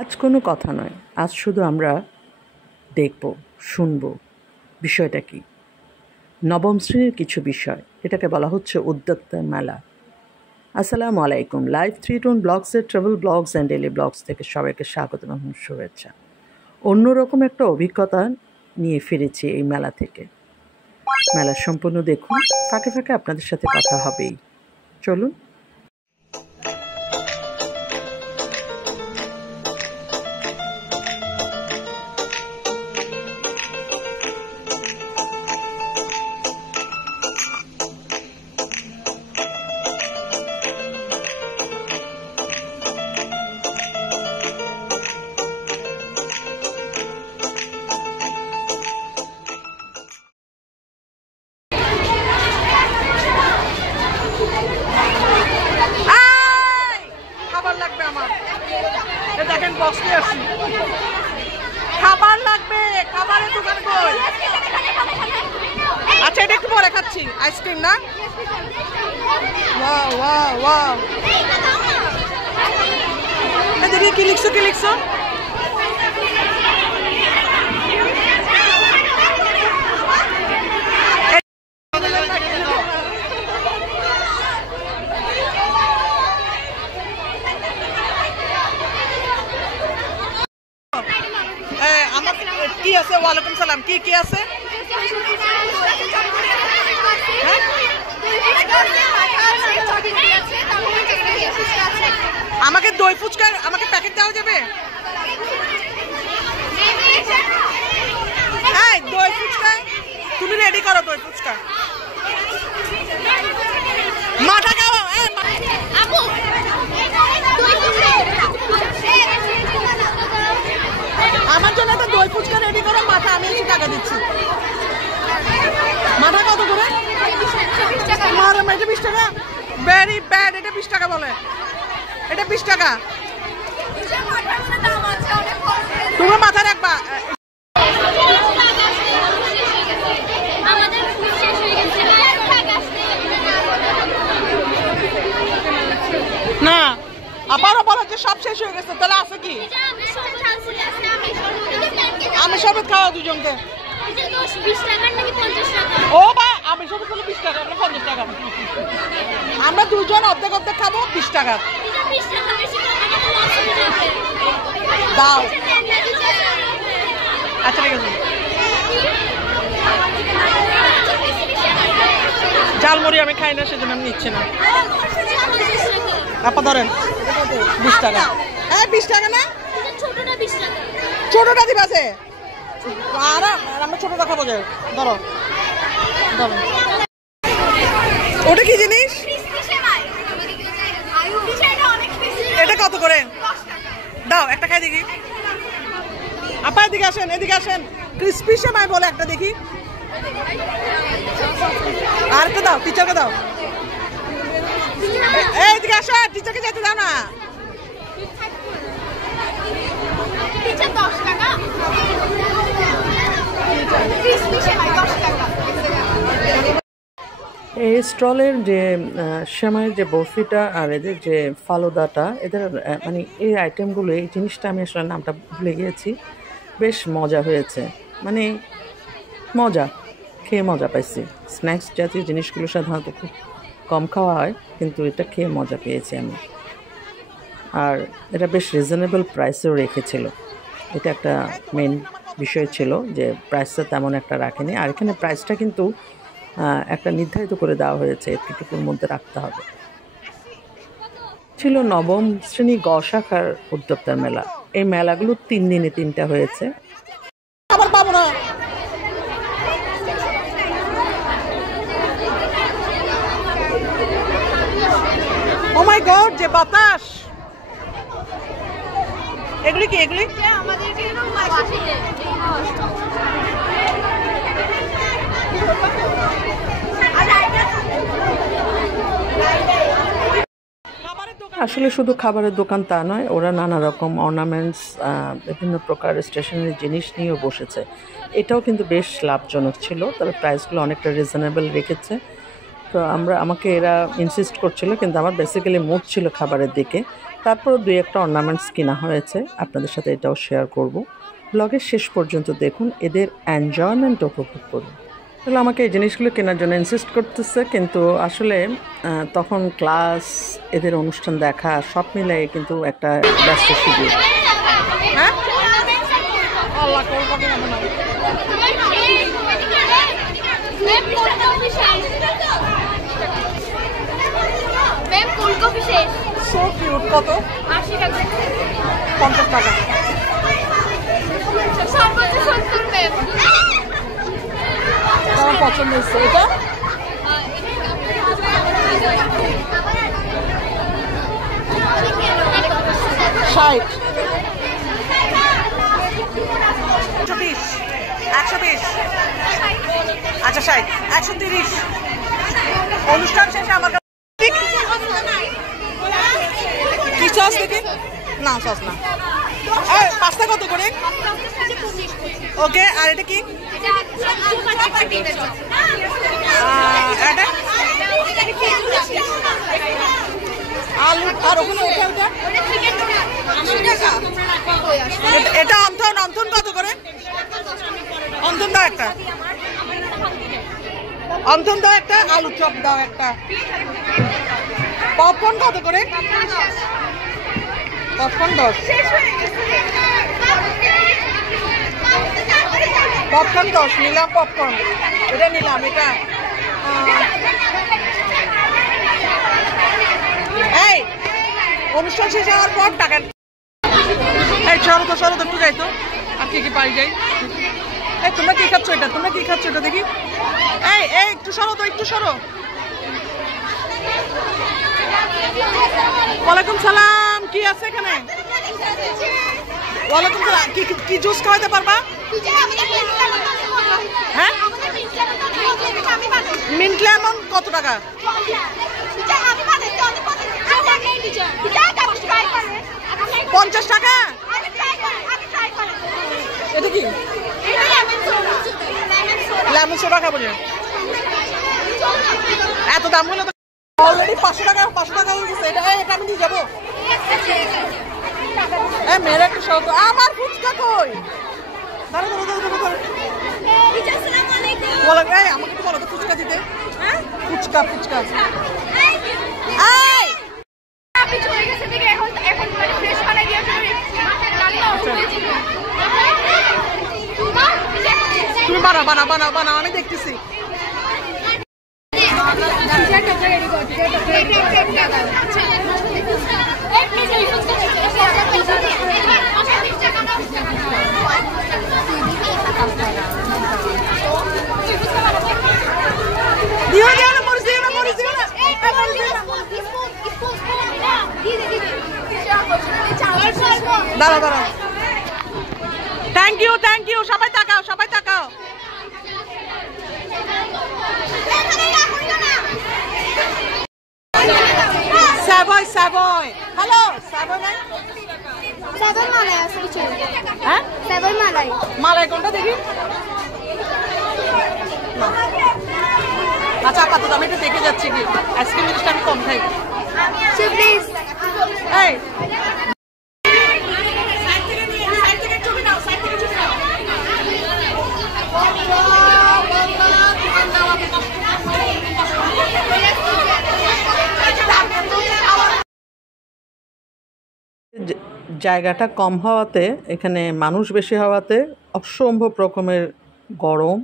আজ কোনো কথা নয়, আজ শুধু আমরা দেখব, শুনব বিষয়টা কি। নবম শ্রেণীর কিছু বিষয়, এটাকে বলা হচ্ছে উদ্যোক্তা মেলা। আসসালামু আলাইকুম। লাইভ 3 টোন ব্লগসের travel vlogs and daily vlogs থেকে সবাইকে স্বাগত এবং শুভেচ্ছা। অন্যরকম একটা অভিজ্ঞতা নিয়ে ফিরেছি এই মেলা থেকে। মেলা সম্পূর্ণ দেখুন, ফাঁকে ফাঁকে আপনাদের সাথে কথা হবেই। চলুন। দেখেন বসতে আসি, খাবার লাগবে, খাবারের দোকান কই? আচ্ছা, এটা একটু পরে খাচ্ছি। আইসক্রিম না? Wow wow wow. দেখি কি লিখছো, কি লিখছো? কি আছে? ওয়ালাইকুম সালাম। কি কি আছে? আমাকে দই ফুচকা, আমাকে প্যাকেট দেওয়া যাবে? এই দই ফুচকা তুমি রেডি করো। দই ফুচকা মাথা খাওয়া। আমার জন্য একটা দই ফুচকা রেডি করো। মাথা আমি এসে টাকা দিচ্ছি। মাথা কত করে? এটা 20 টাকা। Very bad. এটা 20 টাকা বলে। এটা 20 টাকা। তোমার মাথা রাখবা। না, আবারও বলো যে সব শেষ হয়ে গেছে। তাহলে আছে কি? আমি শরবত খাওয়া দুজনকে। ও বা আমি শরবত হলো 20 টাকা, 50 টাকা। আমরা দুজন অর্ধেক অর্ধেক খাবো। 20 টাকা দাও। আচ্ছা, ঠিক আছে। ঝালমুড়ি আমি খাই না, সেজন্য আমি নিচ্ছি না। আপা ধরেন 20 টাকা। হ্যাঁ 20 টাকা না? ছোটটা দিবা আছে। আর আমরা ছোটটা খাবো। যে ধরো ধরো। ওটা কি জিনিস? এটা কত করে? দাও একটা খাই দেখি। আপা এদিকে আসেন, এদিকে আসেন। ক্রিসপি সেমাই বলে একটা দেখি। আর একটা দাও, টিচারকে দাও। এইদিকে আসো, টিচারকে যেতে দাও না। এই স্টলের যে সেমাইয়ের যে বরফিটা আর এদের যে ফালুদাটা, এদের মানে এই আইটেমগুলো, এই জিনিসটা আমি আসলে নামটা ভুলে গিয়েছি। বেশ মজা হয়েছে, মানে মজা খেয়ে মজা পাইছি। স্ন্যাক্স জাতীয় জিনিসগুলো সাধারণত খুব কম খাওয়া হয়, কিন্তু এটা খেয়ে মজা পেয়েছি আমি। আর এটা বেশ রিজনেবল প্রাইসেও রেখেছিল। এটা একটা মেন বিষয় ছিল যে প্রাইসটা তেমন একটা রাখেনি। আর এখানে প্রাইসটা কিন্তু একটা নির্ধারিত করে দেওয়া হয়েছে, এতটুকুর মধ্যে রাখতে হবে। ছিল নবম শ্রেণী গ শাখার উদ্যোক্তার মেলা। এই মেলাগুলো 3 দিনে 3টা হয়েছে। আবার পাবো না। ও মাই গড, যে বাতাস! এগুলি কি? এগুলি আসলে শুধু খাবারের দোকান তা নয়, ওরা নানা রকম অর্নামেন্টস, বিভিন্ন প্রকার স্টেশনারি জিনিস নিয়েও বসেছে। এটাও কিন্তু বেশ লাভজনক ছিল, তবে প্রাইসগুলো অনেকটা রিজনেবল রেখেছে। তো আমাকে এরা ইনসিস্ট করছিল, কিন্তু আমার বেসিক্যালি মুড ছিল খাবারের দিকে। তারপরও 2-একটা অর্নামেন্টস কেনা হয়েছে, আপনাদের সাথে এটাও শেয়ার করব। ব্লগের শেষ পর্যন্ত দেখুন, এদের এনজয়মেন্ট উপভোগ করুন। তাহলে আমাকে এই জিনিসগুলো কেনার জন্য ইনসিস্ট করতেছে, কিন্তু আসলে তখন ক্লাস, এদের অনুষ্ঠান দেখা সব মিলাই কিন্তু একটা ব্যস্ত শিডিউল। হ্যাঁ সো কিউট। কত? 80 টাকা। 50 টাকা। সর্বোচ্চ 70 ম্যাম। আমার পছন্দ হচ্ছে এটা। ষাট। 120। 120। আচ্ছা 60। 130। অনুষ্ঠান শেষে আমার কি সস দেখি? না সস না। পাস্তা কত করে? ওকে, আর এটা কি? আলু আর ওখানে এটা অন্থন। অন্থন কত করে? অন্থন দাও একটা। অন্থন দাও একটা। আলু চপ দাও একটা। পপকর্ন কত করে? পপকর্ন 10। পপকর্ন 10 নিলাম। পপকর্ন এটা নিলাম। এটা এই অনুষ্ঠান শেষ হওয়ার পর টাকা। এই সরো তো একটু যাই তো। আর কি পাই যাই। এই তোমরা কি খাচ্ছ এটা? তোমরা কি খাচ্ছ এটা দেখি? এই একটু সরো তো, একটু সরো। ওয়ালাইকুম সালাম। কি আছে এখানে? ওয়ালাইকুম সালাম। কি জুস খাওয়াতে পারবা? হ্যাঁ মিন্ট লেমন কত টাকা? 50 টাকা। এটা কি? লেমন সোডা খাবো। এত দাম হলো তো। অলরেডি 500 টাকা হয়ে গেছে। এটা আমি দিয়ে যাবো। মেয়ের একটা শখ। আমার ফুচকা কই? আমাকে তো বলো তো ফুচকা দিতে। ফুচকা তুমি বানাও আমি দেখতেছি। দাঁড়াও। Thank you. সবাই তাকাও। স্যাভয়। হ্যালো স্যাভয় নাই? সাদর মালাই আছে কিছু। হ্যাঁ সাদর মালাই কোনটা দেখি? আচ্ছা আপাতত আমি এটা দেখে যাচ্ছি। কি আইসক্রিম জিনিসটা আমি কম খাই। প্লিজ। এই জায়গাটা কম হওয়াতে, এখানে মানুষ বেশি হওয়াতে অসম্ভব রকমের গরম,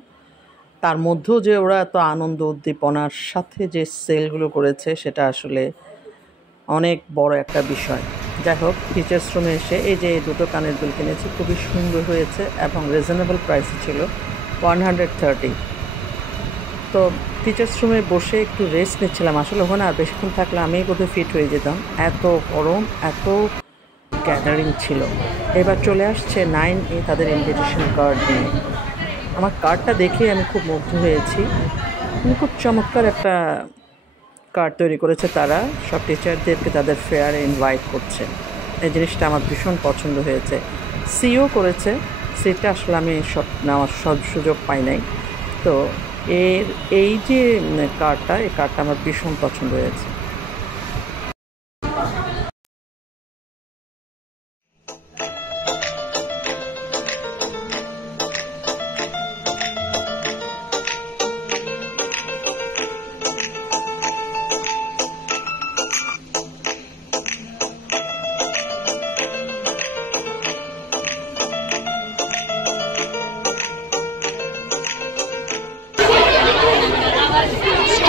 তার মধ্যেও যে ওরা এত আনন্দ উদ্দীপনার সাথে যে সেলগুলো করেছে সেটা আসলে অনেক বড় একটা বিষয়। যাই হোক, টিচার্স রুমে এসে এই যে দুটো কানের দুল কিনেছি, খুবই সুন্দর হয়েছে এবং রিজনেবল প্রাইসে ছিল, 130। তো টিচার্স রুমে বসে একটু রেস্ট নিচ্ছিলাম। আসলে ওখানে আর বেশিক্ষণ থাকলে আমি বোধহয় ফিট হয়ে যেতাম, এত গরম, এত গ্যাদারিং ছিল। এবার চলে আসছে 9A তাদের ইনভিটেশন কার্ড নিয়ে। আমার কার্ডটা দেখে আমি খুব মুগ্ধ হয়েছি। খুব চমৎকার একটা কার্ড তৈরি করেছে তারা, সব টিচারদেরকে তাদের ফেয়ারে ইনভাইট করছে। এই জিনিসটা আমার ভীষণ পছন্দ হয়েছে। সিও করেছে, সেটা আসলে আমি নেওয়ার সুযোগ পাই নাই। তো এই যে কার্ডটা, এই কার্ডটা আমার ভীষণ পছন্দ হয়েছে।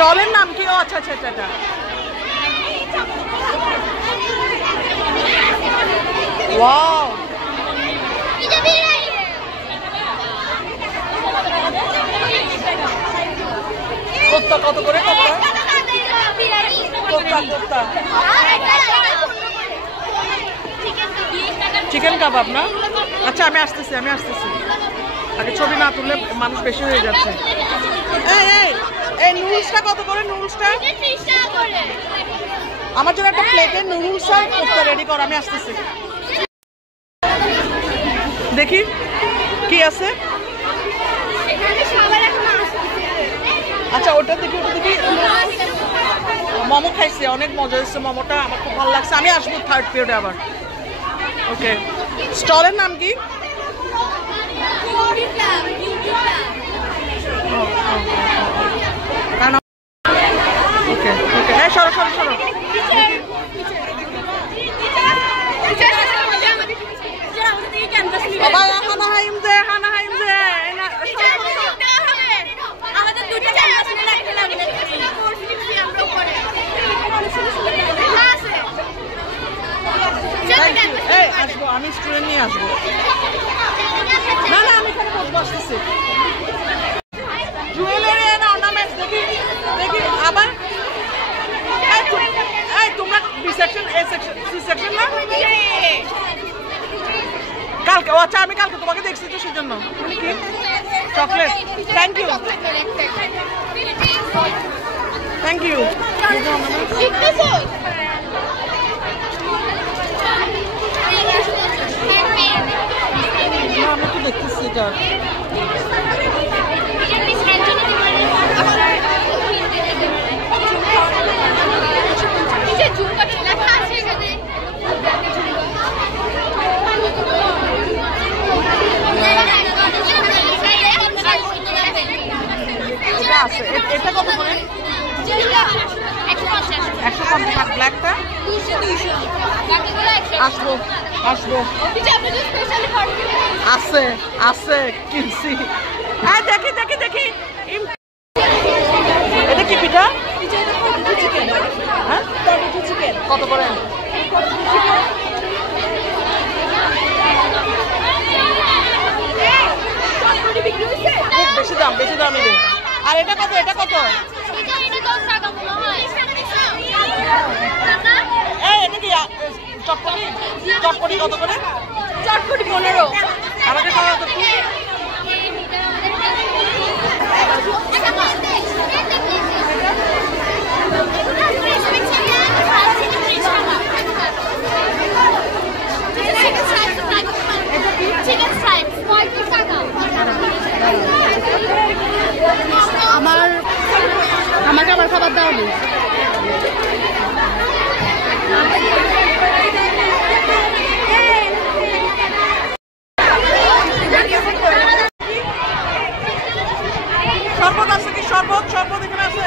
স্টলের নাম কি? ও আচ্ছা আচ্ছা এটা ওয়াও কোপ্তা কত করে? কোপ্তা কোপ্তা চিকেন কাবাব না? আচ্ছা আমি আসতেছি আগে ছবি না তুললে মানুষ বেশি হয়ে যাচ্ছে। এই নুডলসটা কত করে? নুডলসটা আমার জন্য একটা প্লেটে নুডলস আর কোপ্তা রেডি কর, আমি আসতেছি। দেখি কি আছে। আচ্ছা ওটা দেখি মোমো খাইছি, অনেক মজা হয়েছে মোমোটা, আমার খুব ভালো লাগছে। আমি আসবো থার্ড পিরিয়ডে আবার। ওকে স্টলের নাম কি? ওকে ওকে হ্যাঁ সরো বাবা হানা হাইম দে আমাদের দুটো ক্যানভাস নিয়ে একটা লাগবে আমরা উপরে আছে। এই আসবো, আমি স্টুডেন্ট নিয়ে আসবো। না আমি এখানে বসবো, আসতেছি। জুয়েলারি এন্ড অর্নামেন্টস দেখি আবার। এই তোমরা B section, A section, C section না? কালকে আচ্ছা আমি কালকে তোমাকে দেখছি তো সেজন্য। Chocolate, thank you. আমি তো দেখতেছি এটা। এটা কত করে? 150। ব্ল্যাকটা আসবো আছে কিনছি। হ্যাঁ দেখি এটা কি পিঠা? হ্যাঁ কত করে? বেশি দাম নেবে। আর এটা কত? এটা 10 টাকা মনে হয়। এটা কি চটপটি কত করে? চটপটি 15। আমাকে খাওয়া তো আমাকে আবার খাবার দাও নি। শরবত আছে কি? শরবত এখানে আছে।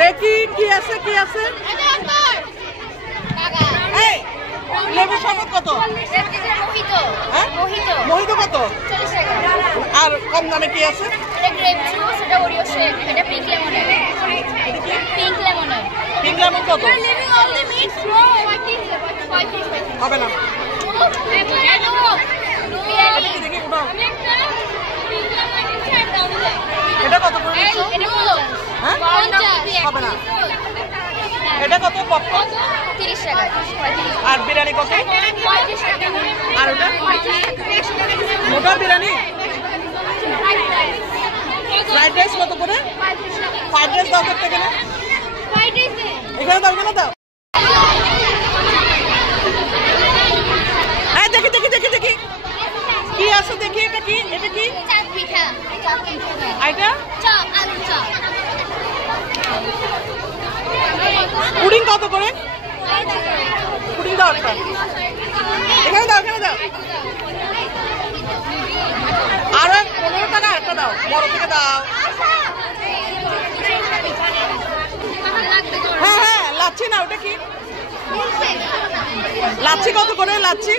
দেখি কি আছে এই লেবু শরবত কত? মোহিতো কত? আর কম দামে কি আছে? পিঙ্ক লেমন কত? হবে না। এটা কত করে? হ্যাঁ হবে না। এটা কত? পপকর্ন 30 টাকা। আর বিরিয়ানি কত? 35 টাকা। আর ওটা মোটা বিরিয়ানি। ফ্রাইড রাইস কত করে? ফ্রাইড রাইস দাও করতে গেলে এখানে দাও। হ্যাঁ দেখি কি আছে দেখি। এটা কি? এটা পুডিং কত করে? পুডিং দাও একটা। এখানে দাও। আর 15 টাকা একটা দাও, বড় থেকে দাও। হ্যাঁ লাচ্ছি না, ওটা কি? লাচ্ছি কত করে? লাচ্ছি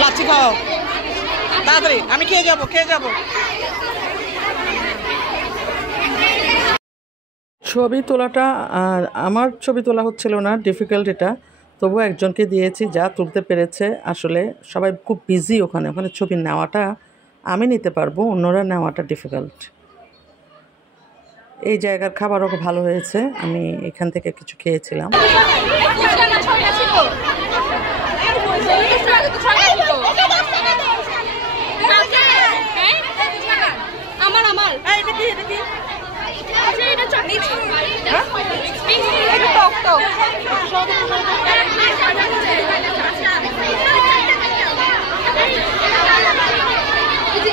লাচ্ছি খাও তাড়াতাড়ি, আমি খেয়ে যাবো। ছবি তোলাটা আমার ছবি তোলা হচ্ছিল না, ডিফিকাল্ট এটা। তবুও একজনকে দিয়েছি, যা তুলতে পেরেছে। আসলে সবাই খুব বিজি ওখানে ছবি নেওয়াটা আমি নিতে পারবো, অন্যরা নেওয়াটা ডিফিকাল্ট। এই জায়গার খাবারও খুব ভালো হয়েছে, আমি এখান থেকে কিছু খেয়েছিলাম।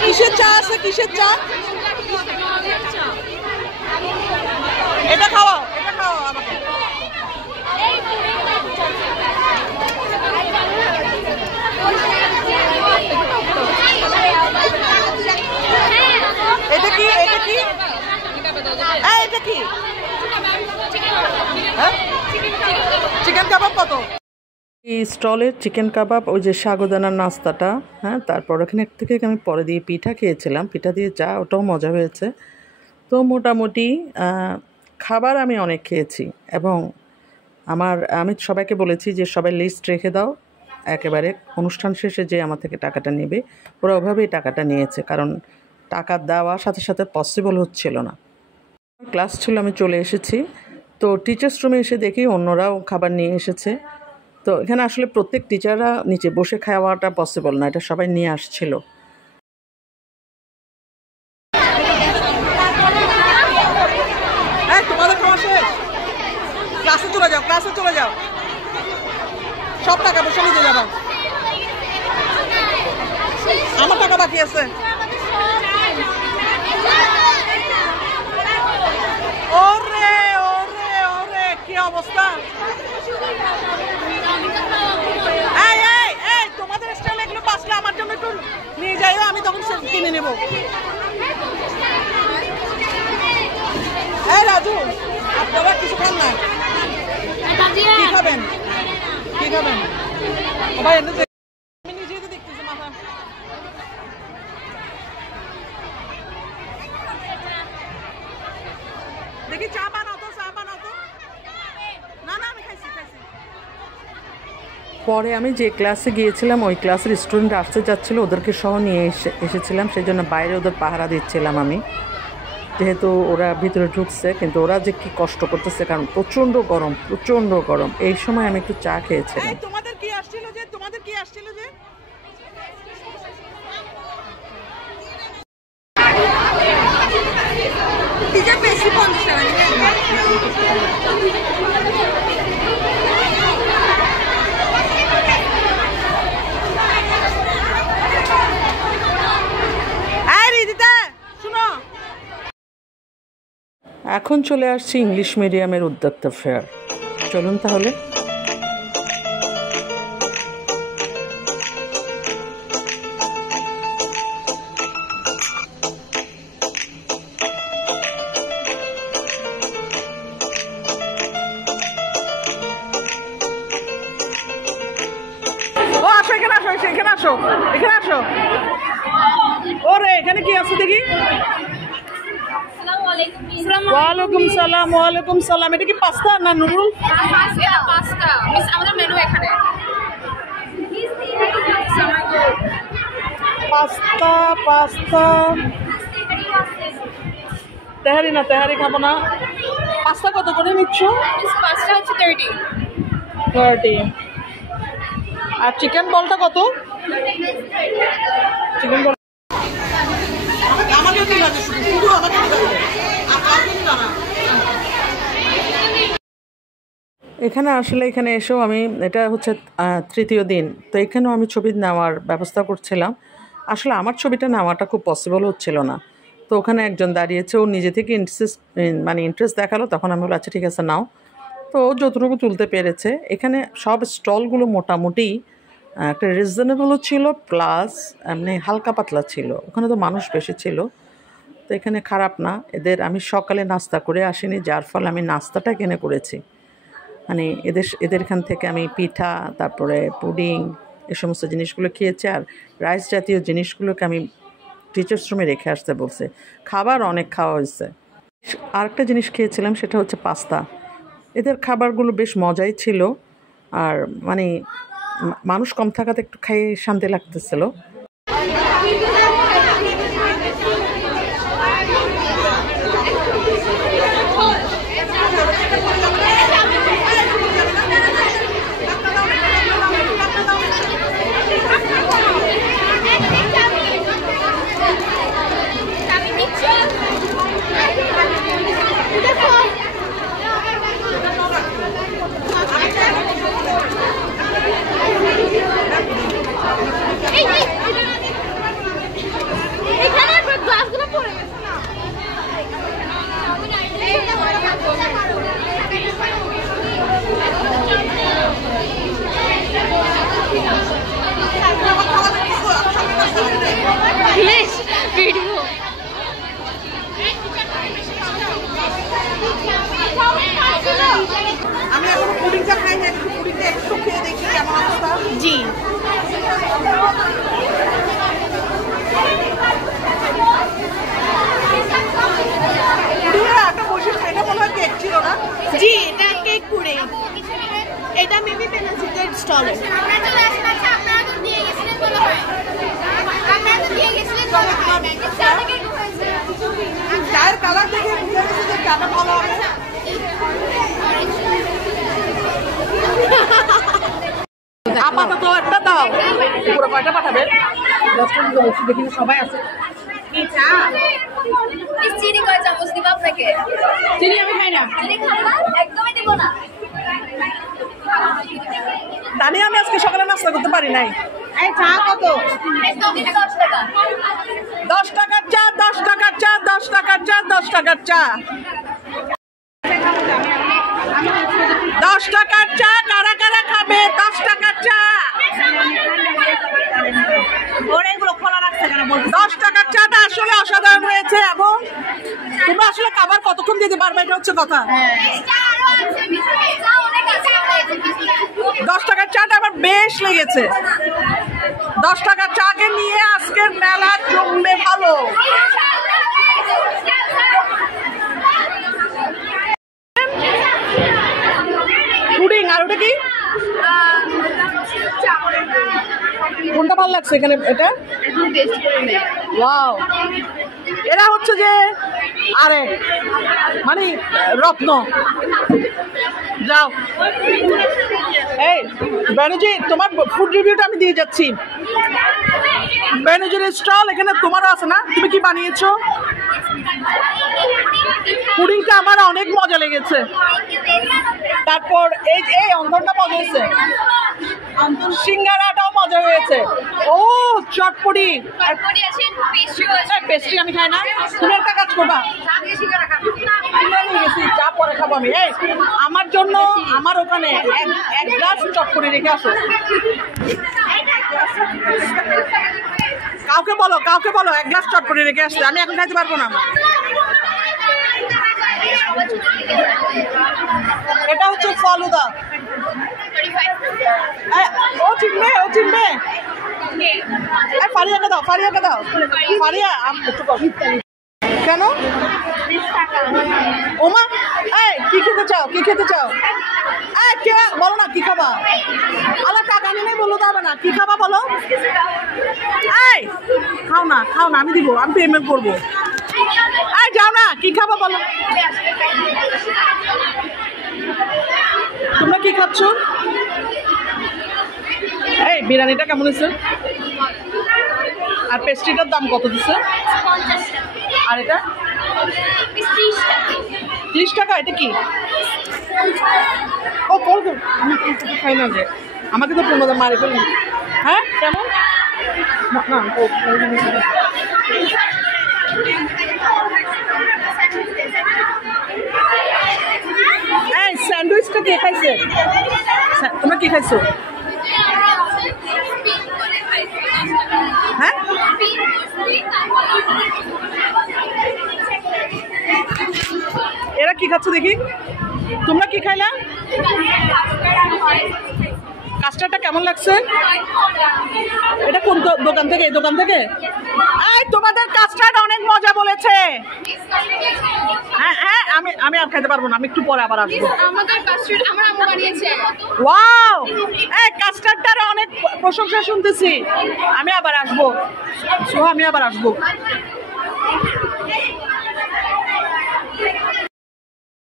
কিসের চা আছে, কিসের চা? এটা খাওয়াও আমাকে। এটা কি চিকেন কাবাব কত? এই স্টলের চিকেন কাবাব, ওই যে সাগুদানার নাস্তাটা, হ্যাঁ, তারপর ওখানে থেকে আমি পরে দিয়ে পিঠা খেয়েছিলাম, পিঠা দিয়ে চা, ওটাও মজা হয়েছে। তো মোটামুটি খাবার আমি অনেক খেয়েছি এবং আমি সবাইকে বলেছি যে সবাই লিস্ট রেখে দাও, একেবারে অনুষ্ঠান শেষে যে আমার থেকে টাকাটা নেবে। ওরা ওভাবেই টাকাটা নিয়েছে, কারণ টাকা দেওয়ার সাথে সাথে পসিবল হচ্ছিল না। ক্লাস ছিল, আমি চলে এসেছি। তো টিচার্স রুমে এসে দেখি অন্যরাও খাবার নিয়ে এসেছে। তো এখানে আসলে প্রত্যেক টিচাররা নিচে বসে খাওয়াটা পসিবল না, এটা সবাই নিয়ে আসছিল। তোমাদের খাওয়া শেষ? ক্লাসে চলে যাও, সব টাকা পয়সা নিতে যাবো। আমার টাকা বাকি আছে। ওরে কি অবস্থা! তোমাদের স্টাইলে এগুলো বাঁচলে আমার জন্য একটু নিয়ে যাইও, আমি তখন কিনে নেব। রাজু, আপনারা কিছু খান না? কি খাবেন? ভাই আমি নিজেই তো দেখতেছি মাথা। দেখি চা বানাও তো। না আমি খাইছি। পরে আমি যে ক্লাসে গিয়েছিলাম ওই ক্লাসের স্টুডেন্ট আসতে যাচ্ছিল, ওদেরকে সহ নিয়ে এসেছিলাম, সেই জন্য বাইরে ওদের পাহারা দিচ্ছিলাম আমি, যেহেতু ওরা ভিতরে ঢুকছে। কিন্তু ওরা যে কি কষ্ট করতেছে, কারণ প্রচণ্ড গরম। এই সময় আমি একটু চা খেয়েছিলাম। তোমাদের কি আসছিল যে বেশি 50 টাকা এখন চলে আসছি ইংলিশ মিডিয়ামের উদ্যোক্তা ফেয়ার। চলুন তাহলে। এখানে আসো। ওরে এখানে কি আছে দেখি? ওয়ালাইকুম সালাম। এটা কি পাস্তা না নুডল? পাস্তা। আমাদের মেনু এখানে পাস্তা। তেহারি খাবো না। পাস্তা কত করে নিচ্ছ? পাস্তা হচ্ছে 30। আর চিকেন বলটা কত? চিকেন বল আমাকে কি লাগে? শুধু আমাকে কি লাগে? এখানে এসেও আমি, এটা হচ্ছে তৃতীয় দিন, তো এখানেও আমি ছবি নেওয়ার ব্যবস্থা করছিলাম। আসলে আমার ছবিটা নেওয়াটা খুব পসিবল হচ্ছিল না। তো ওখানে একজন দাঁড়িয়েছে, ও নিজে থেকে ইন্টারেস্ট দেখালো, তখন আমি বললাম আচ্ছা ঠিক আছে নাও। তো যতটুকু তুলতে পেরেছে। এখানে সব স্টলগুলো মোটামুটি একটা রিজনেবলও ছিল, প্লাস এমনি হালকা পাতলা ছিল। ওখানে তো মানুষ বেশি ছিল, তো এখানে খারাপ না। আমি সকালে নাস্তা করে আসিনি, যার ফলে আমি নাস্তাটা করেছি। মানে এদের এখান থেকে আমি পিঠা, তারপরে পুডিং, এই সমস্ত জিনিসগুলো খেয়েছে। আর রাইস জাতীয় জিনিসগুলোকে আমি টিচার্স রুমে রেখে আসতে বলছে। খাবার অনেক খাওয়া হয়েছে। আরেকটা জিনিস খেয়েছিলাম, সেটা হচ্ছে পাস্তা। এদের খাবারগুলো বেশ মজাই ছিল, আর মানে মানুষ কম থাকাতে একটু খাইয়ে শান্তি লাগতেছিল। আমি এখন পুডিংটা খাই না, একটু পুডিংটা একটু খেয়ে দেখি কেমন অবস্থা। জি একটা বৈশিষ্ট্য, এটা মনে হয় কেক ছিল না? জি এটা কেক পুডিং, এটা মেবি পেনাসিটেড স্টলে। চায়ের কালার দেখে বুঝে গেছে যে চাটা ভালো হবে। আপাতত একটা দাও, পুরো কয়টা পাঠাবে? 10টা দিতে বলছি, দেখি সবাই আছে। চিনি কয় চামচ দিব আপনাকে? চিনি আমি খাই না। চিনি খান না? একদমই দিব না। জানি আমি আজকে সকালে নাস্তা করতে পারি নাই। এই চা কত? 10 টাকা। 10 টাকার চা, 10 টাকার চা, 10 টাকার চা, 10 টাকার চা। 10 টাকার চা কারা কারা খাবে? 10 টাকার চা। 10 টাকার চাটা আসলে অসাধারণ হয়েছে, এবং তোমরা আসলে খাবার কতক্ষণ দিতে পারবে এটা হচ্ছে কথা। 10 টাকার চাটা আমার বেশ লেগেছে। 10 টাকার চাকে নিয়ে আজকের মেলা জমবে ভালো। পুডিং, আর ওটা কি? কোনটা ভালো লাগছে এখানে? এটা ওয়াও, এরা হচ্ছে যে আরে মানে রত্ন। যাও এই বেনজি, তোমার ফুড রিভিউটা আমি দিয়ে যাচ্ছি। বেনজির স্টল এখানে তোমারও আছে না? তুমি কি বানিয়েছো? পুডিংটা আমার অনেক মজা লেগেছে। তারপর এই এই অন্তরটা মজা হয়েছে, সিঙ্গারাটাও মজা হয়েছে। ও চটপটি, পেস্ট্রি আমি খাই না। তুমি একটা কাজ করবা, চা পরে খাবো আমি। এই আমার জন্য আমার ওখানে এক গ্লাস চটপটি রেখে আসো। কাউকে বলো, কাউকে বলো এক গ্লাস চটপটি রেখে আসতে, আমি এখন খাইতে পারবো না। এটা হচ্ছে ফালুদা। ও চিনবে, ও চিনবে। ফারিয়াকে দাও, ফারিয়াকে দাও। ফারিয়া কেন? ওমা এই কি খেতে চাও? কি খেতে চাও? এই কে বলো না কি খাবা? আলা টাকা নিয়ে বললো যাবে না, কি খাবা বলো? এই খাও না, খাও না, আমি দিব, আমি পেমেন্ট করবো। এই যাও না, কি খাবা বলো? তোমরা কি খাচ্ছ? এই বিরিয়ানিটা কেমন হয়েছে? আর পেস্ট্রিটার দাম কত দিচ্ছে? আর এটা 30 টাকা। এটা কি? ও করবো, আমি খাই না যে, আমাকে তো 15 মারে ফেলুন। হ্যাঁ কেমন? না এই স্যান্ডউইচটা কে খাইছে? তোমরা কি খাইছো? হ্যাঁ এরা কি খাচ্ছে দেখি? তোমরা কি খাইলা? কাস্টারটা কেমন লাগছে? এটা কোন দোকান থেকে? এই দোকান থেকে? এই তোমাদের কাস্টার্ড অনেক মজা বলেছে। হ্যাঁ হ্যাঁ, আমি আর খেতে পারবো না, আমি একটু পরে আবার আসবো। আমাদের কাস্টার্ড আমার আম্মু বানিয়েছে। ওয়াও, এই কাস্টার্ডটার অনেক প্রশংসা শুনতেছি। আমি আবার আসবো, আমি আবার আসবো।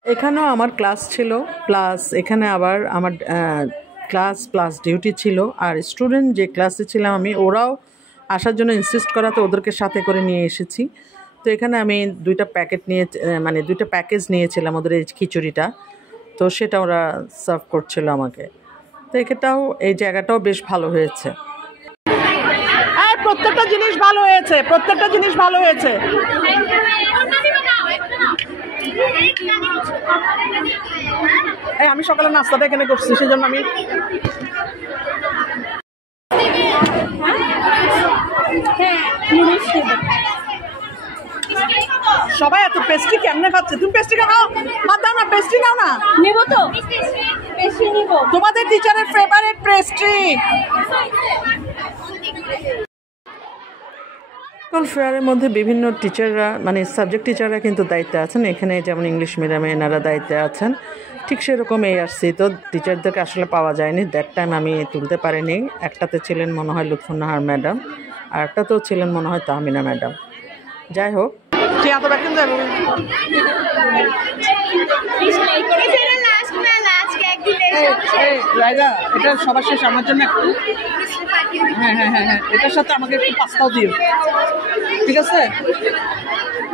এখানেও আমার ক্লাস ছিল, প্লাস এখানে আবার আমার ক্লাস প্লাস ডিউটি ছিল। আর স্টুডেন্ট যে ক্লাসে ছিলাম আমি, ওরাও আসার জন্য ইনসিস্ট করাতে ওদেরকে সাথে করে নিয়ে এসেছি। তো এখানে আমি 2টা প্যাকেট নিয়ে, মানে 2টা প্যাকেজ নিয়েছিলাম ওদের এই খিচুড়িটা। তো সেটা ওরা সার্ভ করছিল আমাকে। তো এটাও, এই জায়গাটাও বেশ ভালো হয়েছে। প্রত্যেকটা জিনিস ভালো হয়েছে, প্রত্যেকটা জিনিস ভালো হয়েছে। এই আমি সকালে নাস্তাটা এখানে করছি, সেই জন্য আমি সবাই এত পেস্ট্রি কেমনে খাচ্ছে? তুমি পেস্ট্রি খাও, বাদ দাও না, পেস্ট্রি নাও না। নেবো তো, পেস্ট্রি নেবো। তোমাদের টিচারের ফেভারিট পেস্ট্রি। ফেয়ারের মধ্যে বিভিন্ন টিচাররা, মানে সাবজেক্ট টিচাররা কিন্তু দায়িত্বে আছেন। এখানে যেমন ইংলিশ মিডিয়ামে এনারা দায়িত্বে আছেন, ঠিক সেরকম ARC তো টিচারদেরকে আসলে পাওয়া যায়নি। দ্যাট টাইম আমি তুলতে পারিনি। একটাতে ছিলেন মনে হয় লুৎফুন্নাহার ম্যাডাম, আর একটাতেও ছিলেন মনে হয় তাহমিনা ম্যাডাম। যাই হোক, এটা সবার শেষ আমার জন্য একটু। হ্যাঁ হ্যাঁ হ্যাঁ হ্যাঁ, এটার সাথে আমাকে একটু পাস্তাও দিও, ঠিক আছে?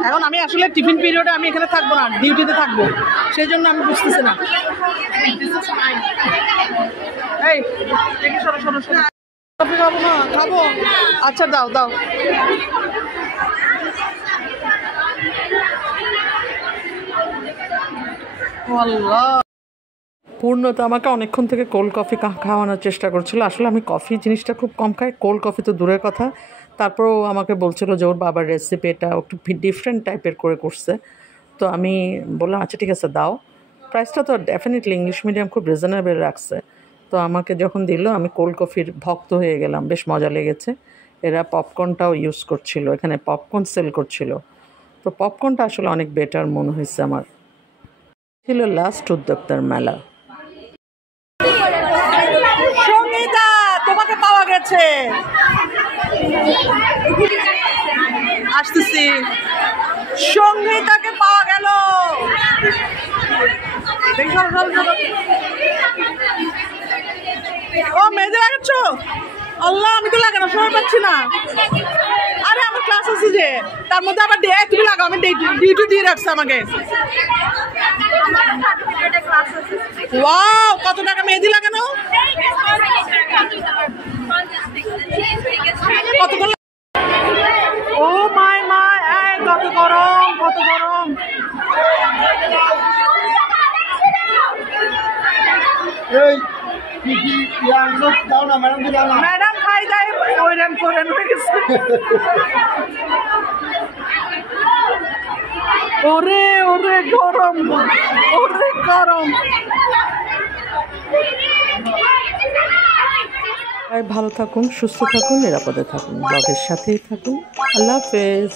এখন আমি আসলে টিফিন পিরিয়ডে আমি এখানে থাকবো না, ডিউটিতে থাকবো, সেই জন্য আমি বুঝতেছি না। এই সরো সরো সরো, খাবো না, খাবো। আচ্ছা দাও দাও। আল্লাহ, পূর্ণ তো আমাকে অনেকক্ষণ থেকে কোল্ড কফি খাওয়ানোর চেষ্টা করছিল। আসলে আমি কফি জিনিসটা খুব কম খাই, কোল্ড কফি তো দূরের কথা। তারপরেও আমাকে বলছিল যে ওর বাবার রেসিপি এটা একটু ডিফারেন্ট টাইপের করে করছে। তো আমি বললাম আচ্ছা ঠিক আছে দাও। প্রাইসটা তো ডেফিনেটলি ইংলিশ মিডিয়াম খুব রিজনেবল রাখছে। তো আমাকে যখন দিল আমি কোল্ড কফির ভক্ত হয়ে গেলাম, বেশ মজা লেগেছে। এরা পপকর্নটাও ইউজ করছিল, এখানে পপকর্ন সেল করছিল। তো পপকর্নটা আসলে অনেক বেটার মনে হয়েছে আমার। ছিল লাস্ট উদ্যোক্তার মেলা। সঙ্গীতা, তোমাকে পাওয়া গেছে। আসতেছি, সঙ্গীতাকে পাওয়া গেল। ও মেহেদি লাগাচ্ছ? আল্লাহ, আমি তো লাগানো সময় পাচ্ছি না। আরে আমার ক্লাস আছে যে, তার মধ্যে আবার তুমি লাগাও, আমি ডিউটি দিয়ে রাখছি আমাকে। ওয়াও, কত টাকা মেহেদি লাগানো? কত করে? ও মাই মাই, এই কত গরম, কত গরম। ম্যাডাম খাই যায় ওইরান করেন হয়ে গেছে। ওরে ওরে গরম, ওরে গরম। ভালো থাকুন, সুস্থ থাকুন, নিরাপদে থাকুন, ব্লগের সাথেই থাকুন। আল্লাহ হাফেজ।